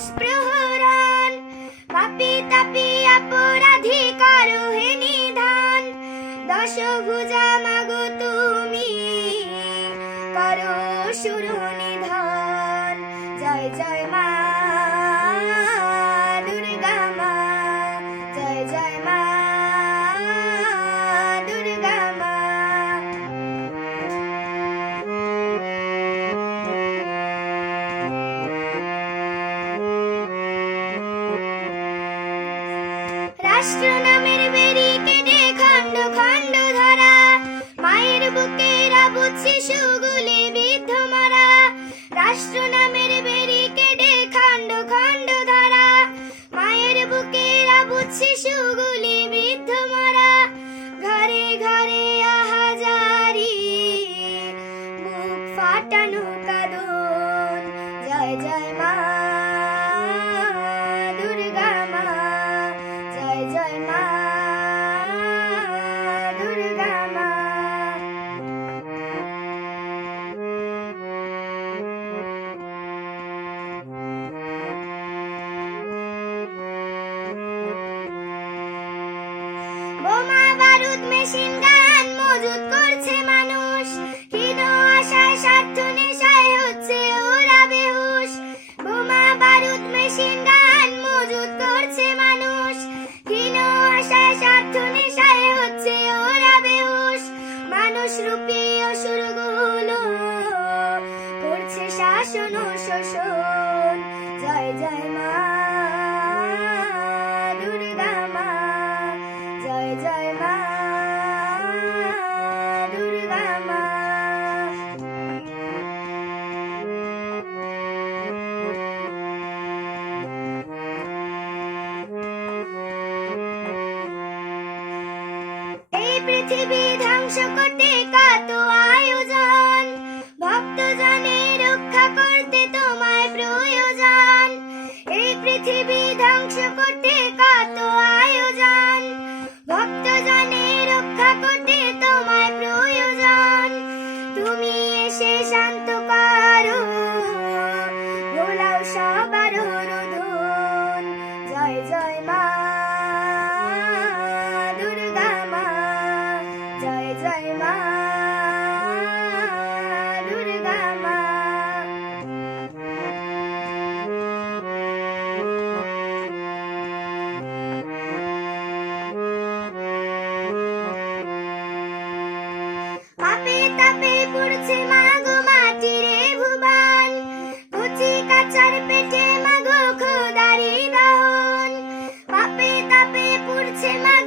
শেষ প্রহরণ। পাপি তাপি অপরাধী করো হে নিধান। দশ ভুজা মাগো তুমি। করো সুর নিধান। জয় জয় মা শিশুগুলি মেশিন গান মজুদ করছে মানুষ। হীন আশায়, স্বার্থ নেশায় হচ্ছে ওরা বেহুশ। বোমা, বারুদ, মেশিন গান মজুদ করছে মানুষ। হীন আশায়, স্বার্থ নেশায় হচ্ছে ওরা বেহুশ। মানুষ রূপী অসুরগুলো করছে শাসন ও শোষণ। জয় জয় মা, জয় জয় মা পৃথিবী ধ্বংস করতে কত আয়োজন? ভক্ত জানে রক্ষা করতে তোমায় প্রয়োজন। এই পৃথিবী ধ্বংস করতে semana.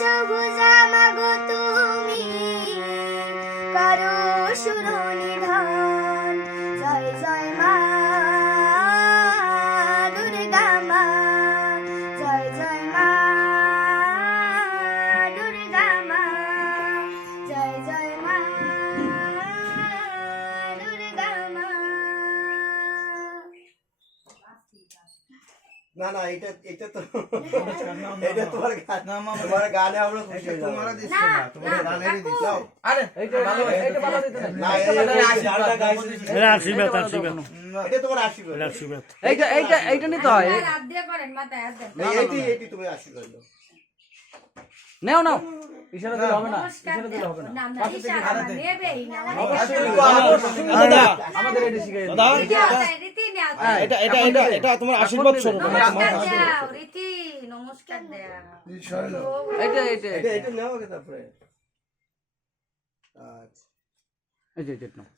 so না না এটা এটা তো এটা তোমার গান না, মামা, তোমার গানে আমরা খুশি হই তোমারা দিছ না, তোমার। নাও। আরে, এইটা ভালো। এইটা ভালো দিতে না, এটা আশীর্বাদ, গাইছে। এটা আশীর্বাদ আশীর্বাদ এটা তোমার আশীর্বাদ এটা আশীর্বাদ এইটা এইটা এইটা নিতে হয় রাত দিয়ে করেন মাথায় হাত দেন এইটি এটি এটি তুমি আশীর্বাদ নেও নাও। ইশারা দিলে হবে না ইশারা দিলে হবে আমাদের এটা শিখাই। এটা এটা এটা এটা তোমার আশীর্বাদ স্বরূপ রীতি নমস্কার এটা এটা নাও আগে তারপরে। আচ্ছা। এইটা এইটা নাও।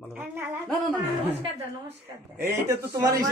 না না না নমস্কার নমস্কার দাও। তো তোমার হয়ে।